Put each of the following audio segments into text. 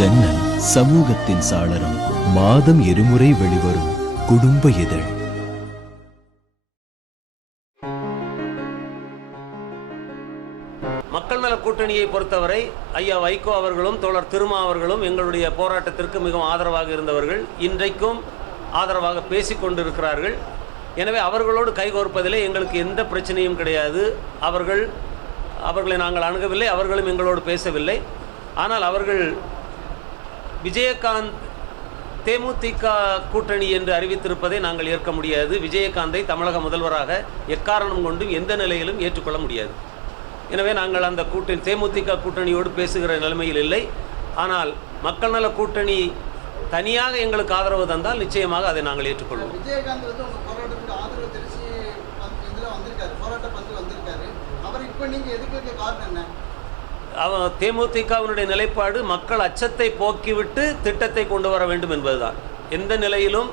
ஜன்னல் சமூகத்தின் சாளரம். மாதம் இருமுறை வெளிவரும் குடும்ப இதழ். மக்கள் நல கூட்டணியை பொறுத்தவரை ஐயா வைகோ அவர்களும் தோழர் திருமா அவர்களும் எங்களுடைய போராட்டத்திற்கு மிகவும் ஆதரவாக இருந்தவர்கள். இன்றைக்கும் ஆதரவாக பேசிக்கொண்டிருக்கிறார்கள். எனவே அவர்களோடு கைகோர்ப்பதிலே எங்களுக்கு எந்த பிரச்சனையும் கிடையாது. அவர்களை நாங்கள் அணுகவில்லை, அவர்களும் எங்களோடு பேசவில்லை. ஆனால் அவர்கள் விஜயகாந்த் தேமுதிக கூட்டணி என்று அறிவித்திருப்பதை நாங்கள் ஏற்க முடியாது. விஜயகாந்தை தமிழக முதல்வராக எக்காரணம் கொண்டும் எந்த நிலையிலும் ஏற்றுக்கொள்ள முடியாது. எனவே நாங்கள் அந்த தேமுதிக கூட்டணியோடு பேசுகிற நிலைமையில் இல்லை. ஆனால் மக்கள் நல கூட்டணி தனியாக எங்களுக்கு ஆதரவு தந்தால் நிச்சயமாக அதை நாங்கள் ஏற்றுக்கொள்வோம். விஜயகாந்த் வந்து உங்க போராட்டத்துக்கு ஆதரவு தெரிவித்து இதில் வந்திருக்காரு, போராட்ட பந்தில் வந்திருக்காரு. அவர் இப்போ நீங்கள் எதுக்கு காரணம் என்ன? தேமுதிகவினுடைய நிலைப்பாடு மக்கள் அச்சத்தை போக்கிவிட்டு திட்டத்தை கொண்டு வர வேண்டும் என்பதுதான். எந்த நிலையிலும்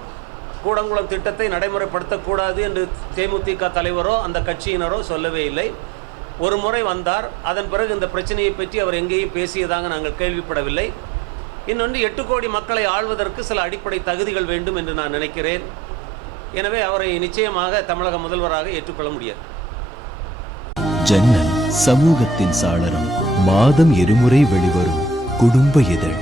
கூடங்குளம் திட்டத்தை நடைமுறைப்படுத்தக்கூடாது என்று தேமுதிக தலைவரோ அந்த கட்சியினரோ சொல்லவே இல்லை. ஒரு முறை வந்தார், அதன் பிறகு இந்த பிரச்சனையை பற்றி அவர் எங்கேயும் பேசியதாக நாங்கள் கேள்விப்படவில்லை. இன்னொன்று, 8 கோடி மக்களை ஆள்வதற்கு சில அடிப்படை தகுதிகள் வேண்டும் என்று நான் நினைக்கிறேன். எனவே அவரை நிச்சயமாக தமிழக முதல்வராக ஏற்றுக்கொள்ள முடியாது. ஜன்னல் சமூகத்தின் சாளரம். மாதம் இருமுறை வெளிவரும் குடும்ப இதழ்.